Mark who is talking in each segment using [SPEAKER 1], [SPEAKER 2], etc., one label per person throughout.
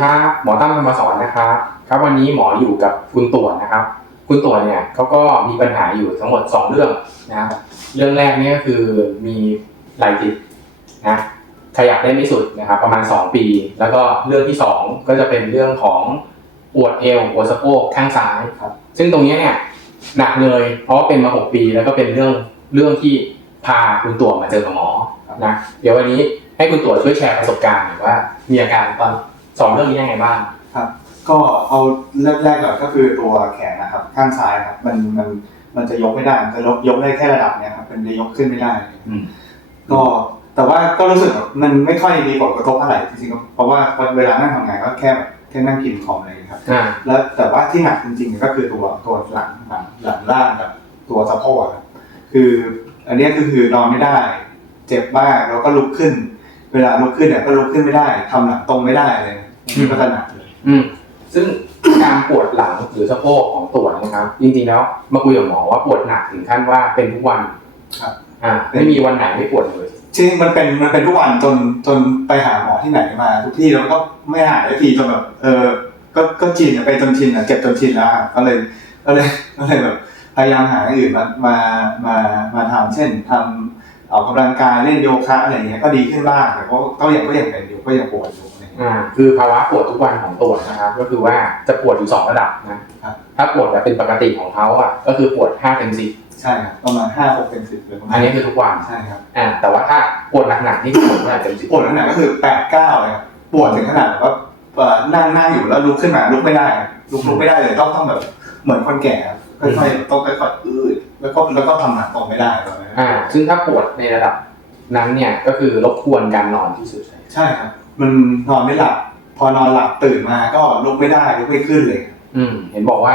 [SPEAKER 1] ครับ หมอตั้มธรรมสอนนะครับครับวันนี้หมออยู่กับคุณตรวจนะครับ คุณตรวจเนี่ยเขาก็มีปัญหาอยู่ทั้งหมด 2 เรื่องนะครับเรื่องแรกเนี่ยก็คือมีไหลติดนะขยับได้ไม่สุดนะครับ ประมาณ 2 ปี แล้วก็เรื่องที่ 2 ก็จะเป็นเรื่องของปวดเอวปวดสะโพกข้างซ้าย
[SPEAKER 2] ครับ
[SPEAKER 1] ซึ่งตรงเนี้ยเนี่ยหนักเลยเพราะว่าเป็นมา 6 ปี แล้วก็เป็นเรื่องเรื่องที่พาคุณตรวจมาเจอกับหมอนะเดี๋ยววันนี้ให้คุณตรวจช่วยแชร์ประสบการณ์หน่อยว่ามีอาการตอน สองเรื่องนี้ยังไงบ้าง
[SPEAKER 2] ก็เอาเริ่มแรกก่อนก็คือตัวแขนนะครับข้างซ้ายครับมันมันมันจะยกไม่ได้มันจะยกยกได้แค่ระดับเนี้ยครับมันจะยกขึ้นไม่ได้
[SPEAKER 1] อืม
[SPEAKER 2] ก็แต่ว่าก็รู้สึกแบบมันไม่ค่อยมีผลกระทบเท่าไหร่จริงๆก็เพราะว่าเวลานั่งทำงานก็แค่แบบแค่นั่งกินคอมอะไรอย่างเงี้ยครับ
[SPEAKER 1] อ่า
[SPEAKER 2] แล้วแต่ว่าที่หนักจริงๆก็คือตัวตัวหลังหลังหลังล่างกับตัวสะโพกอะครับคืออันเนี้ยก็คือนอนไม่ได้ เจ็บมากแล้วก็ลุกขึ้น เวลาลุกขึ้นเนี่ยก็ลุกขึ้นไม่ได้ทำหลังตรงไม่ได้เลย นี่ก็จะหนักเลย
[SPEAKER 1] อืมซึ่ง การปวดหลังหรือสะโพกของตรวจนะครับ จริงๆแล้วมาคุยกับหมอว่าปวดหนักถึงขั้นว่าเป็นทุกวัน
[SPEAKER 2] ครับ
[SPEAKER 1] อ่าไม่มีวันไหนไม่ปวดเลย
[SPEAKER 2] จริงๆมันเป็นมันเป็นทุกวันจนจนไปหาหมอที่ไหนมา ทุกที่แล้วก็ไม่หายสักทีจนแบบเออก็ก็ชินอะไปจนชินอะเจ็บจนชินแล้วอะก็เลยก็เลยก็เลยแบบพยายามหาอย่างอื่นมามามามาทำเช่นทำออกกำลังกายเล่นโยคะอะไรอย่างเงี้ยก็ดีขึ้นบ้างแต่ก็ก็ยังก็ยังเป็นอยู่ก็ยังปวดอยู่ อะไรอย่างเงี้ย
[SPEAKER 1] อ่าคือภาวะปวดทุกวันของตรวจนะครับก็คือว่าจะปวดอยู่สองระดับนะครับถ้าปวดแบบเป็นปกติของเขาอะก็คือปวดห้าเต็มสิบ
[SPEAKER 2] ใช่ครับประมาณห้าหกเป็นสิบเลยประมาณ
[SPEAKER 1] อันนี้คือทุกวัน
[SPEAKER 2] ใช่ครับ
[SPEAKER 1] อ่าแต่ว่าถ้าปวดหนักๆนี่คือปวดเมื่อไหร่เต็มสิบ
[SPEAKER 2] ปวดขนาดก็คือแปดเก้าเลยครับปวดถึงขนาดแบบว่าเอ่อนั่งนั่งอยู่แล้วลุกขึ้นมาลุกไม่ได้อะลุกลุกไม่ได้เลยต้องต้องแบบเหมือนคนแก่ครับค่อยๆต้องค่อยๆอืดแล้วก็แล้วก็ทำหนักตรงไม่ได้แบบนั้น
[SPEAKER 1] อ่าซึ่งถ้าปวดในระดับนั้นเนี่ยก็คือรบกวนการนอนที่สุดเลย
[SPEAKER 2] ใช่ครับ มันนอนไม่หลับ พอนอนหลับตื่นมาก็ลุกไม่ได้ลุกไม่ขึ้นเลย
[SPEAKER 1] อืม เห็นบอกว่า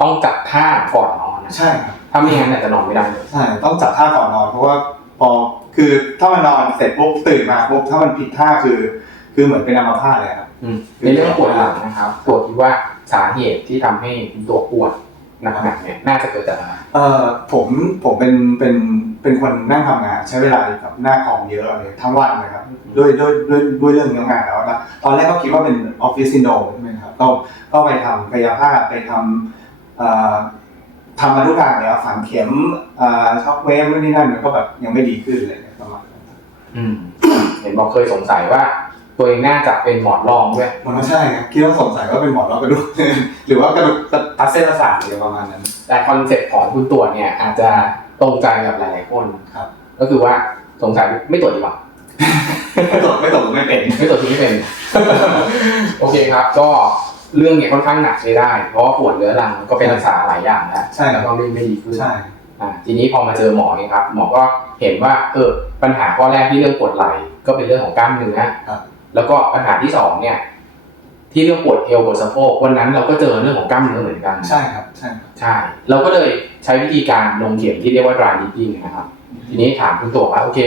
[SPEAKER 1] ต้องจับท่าก่อนนอนนะ
[SPEAKER 2] ใช่ครับ
[SPEAKER 1] ถ้าไม่งั้นเนี่ยจะนอนไม่ได้เลย
[SPEAKER 2] ใช่ต้องจับท่าก่อนนอน เพราะว่าพอคือถ้ามันนอนเสร็จปุ๊บตื่นมาปุ๊บถ้ามันผิดท่าคือ คือเหมือนเป็นอัมพาตเลยครับ
[SPEAKER 1] อืมในเรื่องปวดหลังนะครับตรวจคิดว่าสาเหตุที่ทำให้ตัวปวดหนักๆเนี่ยน่าจะเกิดจากอะไร
[SPEAKER 2] เอ่อผมผมเป็นเป็น เป็นคนนั่งทำงาน ใช้เวลาอยู่กับหน้าคอมเยอะเลยทั้งวันเลยครับด้วยด้วยด้วยด้วยเรื่องเนื้องานแล้วนะตอนแรกก็คิดว่าเป็นออฟฟิศซินโดรมใช่ไหมครับก็ก็ไปทำกายภาพไปทำเอ่อทำมาทุกอย่างแล้วฝังเข็มเอ่อช็อคเวฟนู่นนี่นั่นมันก็แบบยังไม่ดีขึ้นเลยประมาณนั้น
[SPEAKER 1] อืมเห็นบอกเคยสงสัยว่าตัวเองน่าจะเป็นหมอนรองด้วย
[SPEAKER 2] มันไม่ใช่ครับคิดว่าสงสัยว่าเป็นหมอนรองกระดูกหรือว่ากระดูกตัดเส้นประสาทอะไรประมาณนั้น
[SPEAKER 1] แต่คอนเซ็ปต์ของคุณตรวจเนี่ยอาจจะ ตรงใจกับหลายๆคน
[SPEAKER 2] ครับ
[SPEAKER 1] ก็คือว่าสงสัยไม่ตรวจดีกว่า
[SPEAKER 2] ไม่ตกไม่ตกไม่เป็น
[SPEAKER 1] ไม่ตรวจที่ไม่เป็น โอเคครับ ก็เรื่องเนี่ยค่อนข้างหนักใช้ได้ เพราะว่าปวดเรื้อรังก็เป็นรักษาหลายอย่างแล้ว
[SPEAKER 2] ใช่
[SPEAKER 1] แล้วก็ไม่ไม่ดีขึ้น
[SPEAKER 2] ใช่
[SPEAKER 1] อ่าทีนี้พอมาเจอหมอเนี่ยครับ หมอก็เห็นว่าเออปัญหาข้อแรกที่เรื่องปวดไหล่ก็เป็นเรื่องของกล้ามเนื้อ
[SPEAKER 2] ครับ
[SPEAKER 1] แล้วก็ปัญหาที่สองเนี่ย ที่เรื่องปวดเอวปวดสะโพกวันนั้นเราก็เจอเรื่องของกล้ามเนื้อเหมือนกัน
[SPEAKER 2] ใช่ครับใช่ครับ
[SPEAKER 1] ใช่เราก็เลยใช้วิธีการลงเข็มที่เรียกว่า dry needling นะครับ ทีนี้ถามคุณตัวว่าโอเค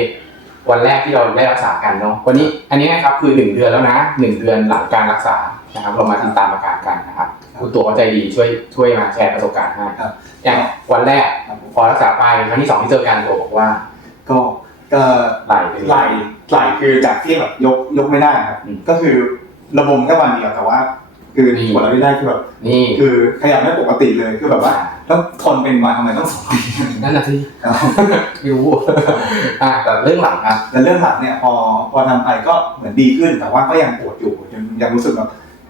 [SPEAKER 1] วันแรกที่เราได้รักษากันเนาะวันนี้อันนี้นะครับคือหนึ่งเดือนแล้วนะหนึ่งเดือนหลังการรักษานะครับเรามาติดตามอาการกันนะครับคุณตัวก็ใจดีช่วยช่วยมาแชร์ประสบการณ์ให้
[SPEAKER 2] ครับ
[SPEAKER 1] อย่างวันแรก
[SPEAKER 2] ครับผม
[SPEAKER 1] พอรักษาไปครั้งที่สองที่เจอกันตัวบอกว่า
[SPEAKER 2] ก็ก็
[SPEAKER 1] ไหล่เป็น
[SPEAKER 2] ไหลไหลคือจากที่แบบยกยกไม่ได้ครับ
[SPEAKER 1] อืม
[SPEAKER 2] ก็คือ ระบมแค่วันเดียวแต่ว่า คือ
[SPEAKER 1] นี่
[SPEAKER 2] ปวดอะไรไม่ได้คือแบบ
[SPEAKER 1] นี่
[SPEAKER 2] คือขยับไม่ปกติเลยคือแบบว่า แล้วทนเป็นมาทำไมต้องสองปี
[SPEAKER 1] นั่นน่ะสิไม่รู้ อะแต่เรื่องหลังครับ
[SPEAKER 2] แต่เรื่องหลังเนี่ยพอพอทำไปก็เหมือนดีขึ้น แต่ว่าก็ยังปวดอยู่ยังยังรู้สึกแบบ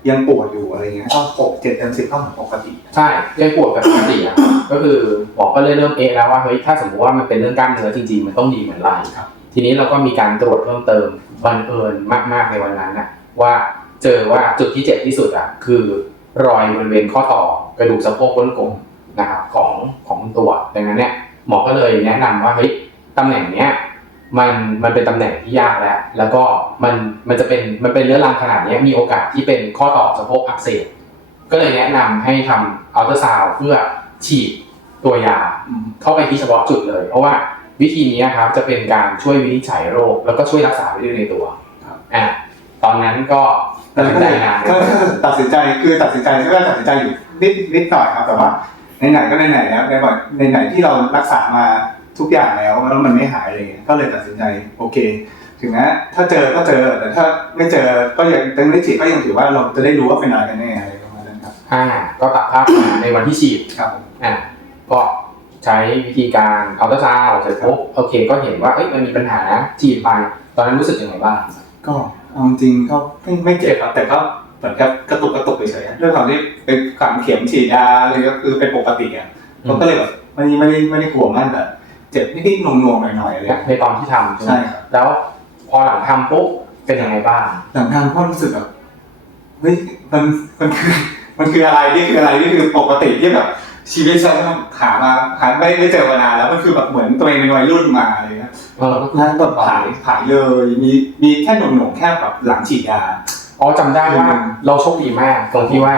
[SPEAKER 2] ยังปวดอยู่อะไรเงี้ยก็หกเจ็ดเต็มสิบก็เหมือนปกติ
[SPEAKER 1] ใช่ยังปวดแบบปกติอะ ก็คือหมอก็เลยเริ่มเอะแล้วว่าเฮ้ยถ้าสมมติว่ามันเป็นเรื่องกล้ามเนื้อจริงๆ มันต้องดีเหมือนไหล่
[SPEAKER 2] ครับ
[SPEAKER 1] ทีนี้เราก็มีการตรวจเพิ่มเติมบังเอิญมากๆในวันนั้นนะว่า เจอว่าจุดที่เจ็บที่สุดอะคือรอยบริเวณข้อต่อกระดูกสะโพกก้นกลมนะครับของของตัว ดังนั้นเนี่ยหมอก็เลยแนะนำว่าเฮ้ยตำแหน่งเนี้ยมันมันเป็นตำแหน่งที่ยากแล้ว แล้วก็มันมันจะเป็นมันเป็นเรื้อรังขนาดเนี้ยมีโอกาสที่เป็นข้อต่อสะโพกอักเสบก็เลยแนะนำให้ทำอัลตราซาวด์เพื่อฉีดตัวยาเข้าไปที่เฉพาะจุดเลย เพราะว่าวิธีนี้ครับจะเป็นการช่วยวินิจฉัยโรค แล้วก็ช่วยรักษาไปด้วยในตัว
[SPEAKER 2] ครับ
[SPEAKER 1] อ่าตอนนั้นก็ ตัดสินใจนาน
[SPEAKER 2] ก็ตัดสินใจคือตัดสินใจใช่ไหมตัดสินใจอยู่นิดนิดหน่อยครับแต่ว่าไหนๆก็ไหนๆแล้วในไหนๆที่เรารักษามาทุกอย่างแล้วแล้วมันไม่หายเลยก็เลยตัดสินใจโอเคถถึงแม้ถ้าเจอก็เจอแต่ถ้าไม่เจอก็ยังยังไม่ได้ฉีดก็ยังถือว่าเราจะได้รู้ว่าเป็นอะไรกันแน่อะไรประมาณนั้นครับ
[SPEAKER 1] อ่าก็ตัดภาพมาในวันที่ฉีด
[SPEAKER 2] ครับผม
[SPEAKER 1] อ่าก็ใช้วิธีการอัลตราซาวด์เสร็จปุ๊บโอเค ก็เห็นว่าเอ้ยมันมีปัญหานะฉีดไปตอนนั้นรู้สึกยังไงบ้าง
[SPEAKER 2] ก็ เอาจริงๆก็ไม่ไม่เจ็บครับ แต่ก็เหมือนกับกระตุกกระตุกเฉยๆด้วยความที่เป็นฝังเข็มฉีดยาอะไรก็คือเป็นปกติอะ
[SPEAKER 1] อืม
[SPEAKER 2] ก็เลยแบบไม่ไม่ได้ไม่ได้กลัวมากแต่เจ็บนิดๆหน่วงๆหน่อยๆอะไรอย่างเลย
[SPEAKER 1] ในตอนที่ทำใช่ไหม
[SPEAKER 2] ใช่ครับ
[SPEAKER 1] แล้วพอหลังทำปุ๊บเป็นยังไงบ้าง
[SPEAKER 2] หลังทำก็รู้สึกแบบเฮ้ยมันมันคือ มันคืออะไรนี่คืออะไรนี่คือปกติที่แบบชีวิตฉันหามาหาไม่ไม่เจอมานานแล้วมันคือแบบเหมือนตัวเองเป็นวัยรุ่นมาอะไรเงี้ย
[SPEAKER 1] เออ
[SPEAKER 2] แล้วแบบหายหายเลย มีมีแค่หน่วงๆแค่แบบหลังฉีดยา
[SPEAKER 1] อ๋อจำได้ว่า
[SPEAKER 2] อืม
[SPEAKER 1] เราโชคดีมากตรงที่ว่า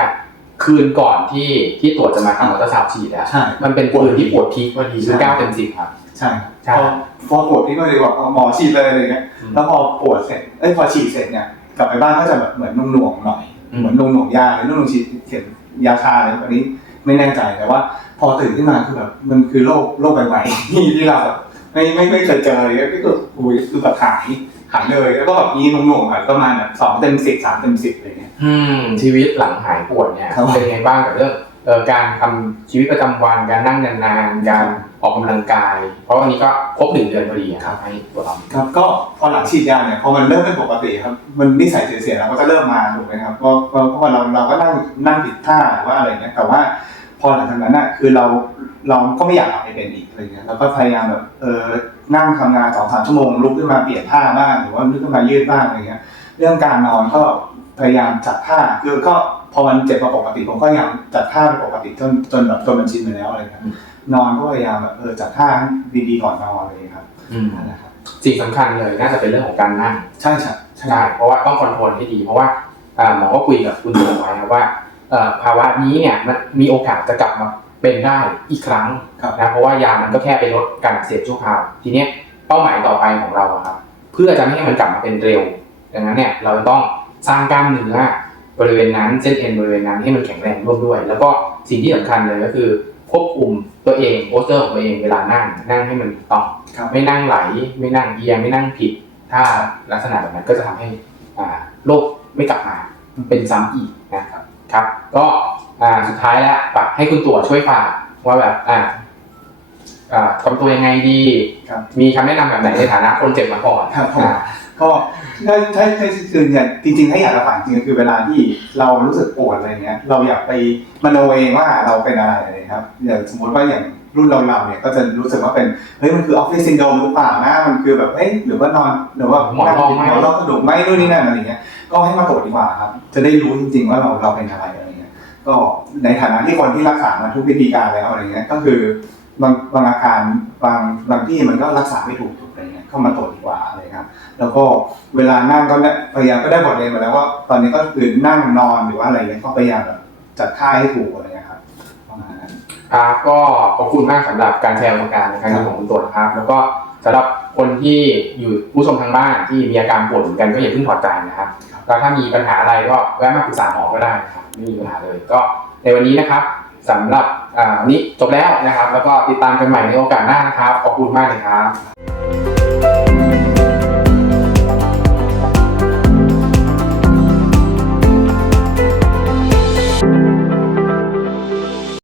[SPEAKER 1] คืนก่อนที่ที่ตรวจจะมาทำอัลตราซาวด์ฉีดอะ
[SPEAKER 2] ใช่
[SPEAKER 1] มันเป็นคืนที่ปวดพีคพอดีคือ
[SPEAKER 2] ใช่
[SPEAKER 1] เก้าเต็มสิบครับ
[SPEAKER 2] ใช่
[SPEAKER 1] ใช่
[SPEAKER 2] พอพอปวดที่ก็เลยบอกเอาหมอฉีดเลยอะไรเงี้ย
[SPEAKER 1] อืม
[SPEAKER 2] แล้วพอปวดเสร็จ เอ้ยพอฉีดเสร็จเนี่ยกลับไปบ้านก็จะแบบเหมือนนุ่งๆหน่อย
[SPEAKER 1] อืม
[SPEAKER 2] เหมือนนุ่งๆยาหรือนุ่งๆฉีดเข็มยาชาอะไรแบบนี้ไม่แน่ใจแต่ว่า พอตื่นขึ้นมาคือแบบมันคือโรคโรคใหม่ๆที่ที่เราแบบ ไม่ไม่ไม่เคยเจอเลยก็คืออุ้ยคือแบบหายหายเลย แล้วก็แบบมีนุ่งๆอะประมาณแบบสองเต็มสิบสามเต็มสิบอะไรเงี้ย
[SPEAKER 1] อืมชีวิตหลังหายปวดเนี่ย
[SPEAKER 2] ครับ
[SPEAKER 1] เป็นยังไงบ้างกับเรื่องเอ่อการทำชีวิตประจำวันการนั่งนานๆการออกกำลังกาย เพราะวันนี้ก็ครบหนึ่งเดือนพอดีครับให้ตัวเรา
[SPEAKER 2] ครับก็พอหลังฉีดยาเนี่ยพอมันเริ่มเป็นปกติครับมันนิสัยเสียๆเราก็จะเริ่มมาถูกไหมครับเพราะเพราะเพราะว่าเราเราก็นั่งนั่งผิดท่าหรือว่าอะไรเงี้ยแต่ว่าพ อหลังจากนั้นน่ะคือเราเราก็ไม่อยากกลับไปเป็นอีกอะไรเงี้ยเราก็พยายามแบบเออนั่งทำงานสองสามชั่วโมงลุกขึ้นมาเปลี่ยนท่าบ้างหรือว่าลุกขึ้นมายืดบ้างอะไรเงี้ย เรื่องการนอนก็พยายามจัดท่าคือก็พอมันเจ็บมาปกติผมก็พยายามจัดท่าเป็นปกติจนจนแบบจนมันชินไปแล้วอะไรเงี้ยนอนก็พยายามแบบเออจัดท่าให้ดีๆก่อนนอนอะไรเงี้ยครับ
[SPEAKER 1] อืม
[SPEAKER 2] นั่นแหละครับ
[SPEAKER 1] สิ่งสำคัญเลยน่าจะเป็นเรื่องของการนั่ง
[SPEAKER 2] ใช่ใช่ใช่
[SPEAKER 1] ใช่เพราะว่าต้องคอนโทรลให้ดี เพราะว่าอ่าหมอก็คุยกับคุณหมอไว้ครับว่าเอ่อ ภาวะนี้เนี่ยมันมีโอกาสจะกลับมาเป็นได้อีกครั้ง
[SPEAKER 2] ครับ
[SPEAKER 1] นะเพราะว่ายามันก็แค่ไปลดการอักเสบชั่วคราวทีเนี้ยเป้าหมายต่อไปของเราอะครับเพื่อจะไม่ให้มันกลับมาเป็นเร็ว ดังนั้นเนี่ยเราจะต้องสร้างกล้ามเนื้อบริเวณนั้นเส้นเอ็นบริเวณนั้นให้มันแข็งแรงร่วมด้วย แล้วก็สิ่งที่สำคัญเลยก็คือควบคุมตัวเองโพสเตอร์ของตัวเองเวลานั่งนั่งให้มันถูกต้อง
[SPEAKER 2] ครับ
[SPEAKER 1] ไม่นั่งไหล ไม่นั่งเอียงไม่นั่งผิด ถ้าลักษณะแบบนั้นก็จะทำให้อ่าโรคไม่กลับมาเป็นซ้ำอีกนะครับ ครับ ก็อ่าสุดท้ายแล้วฝากให้คุณตัวช่วยฝากว่าแบบอ่าอ่าทำตัวยังไงดี
[SPEAKER 2] ครับ
[SPEAKER 1] มีคำแนะนำแบบไหนในฐานะคนเจ็บมาก่อน
[SPEAKER 2] ครับผม
[SPEAKER 1] อ่า
[SPEAKER 2] ก็ถ้าถ้าถ้าคืออย่างจริงๆถ้าอยากจะฝังจริงๆคือเวลาที่เรารู้สึกปวดอะไรเงี้ย เราอยากไปมโนเองว่าเราเป็นอะไรอะไรครับอย่างสมมติว่าอย่าง รุ่นเราเราเนี่ยก็จะรู้สึกว่าเป็นเฮ้ยมันคือออฟฟิศซินโดรมหรือเปล่านะมันคือแบบเอ้ยหรือว่านอนหรือว่า
[SPEAKER 1] หมอนรองไหม
[SPEAKER 2] หมอนรองกระดูกไหมนู่นนี่นั่นอะไรเงี้ยก็ให้มาตรวจดีกว่าครับ จะได้รู้จริงๆว่าเราเราเป็นอะไรอะไรเงี้ยก็ในฐานะที่คนที่รักษามาทุกวิธีการแล้วอะไรเงี้ยก็คือบางบางอาการบางบางที่มันก็รักษาไม่ถูกถูกอะไรเงี้ยเข้ามาตรวจดีกว่าอะไรครับ แล้วก็เวลานั่งก็ได้พยายามก็ได้บทเรียนมาแล้วว่า ตอนนี้ก็คือนั่งนอนหรือว่าอะไรเงี้ยก็พยายามแบบจัดท่าให้ถูกอะไร
[SPEAKER 1] ครับก็ขอบคุณมากสำหรับการแชร์ประสบการณ์ในครั้งนี้ของคุณตัวนะครับ แล้วก็สำหรับคนที่อยู่ผู้ชมทางบ้านที่มีอาการปวดเหมือนกันก็อย่าเพิ่งถอดใจนะครับ
[SPEAKER 2] ครับ
[SPEAKER 1] แล้วถ้ามีปัญหาอะไรก็แวะมาปรึกษาหมอก็ได้นะครับไม่มีปัญหาเลยก็ในวันนี้นะครับสำหรับอ่าวันนี้จบแล้วนะครับ แล้วก็ติดตามกันใหม่ในโอกาสหน้านะครับขอบคุณมากเลยครับ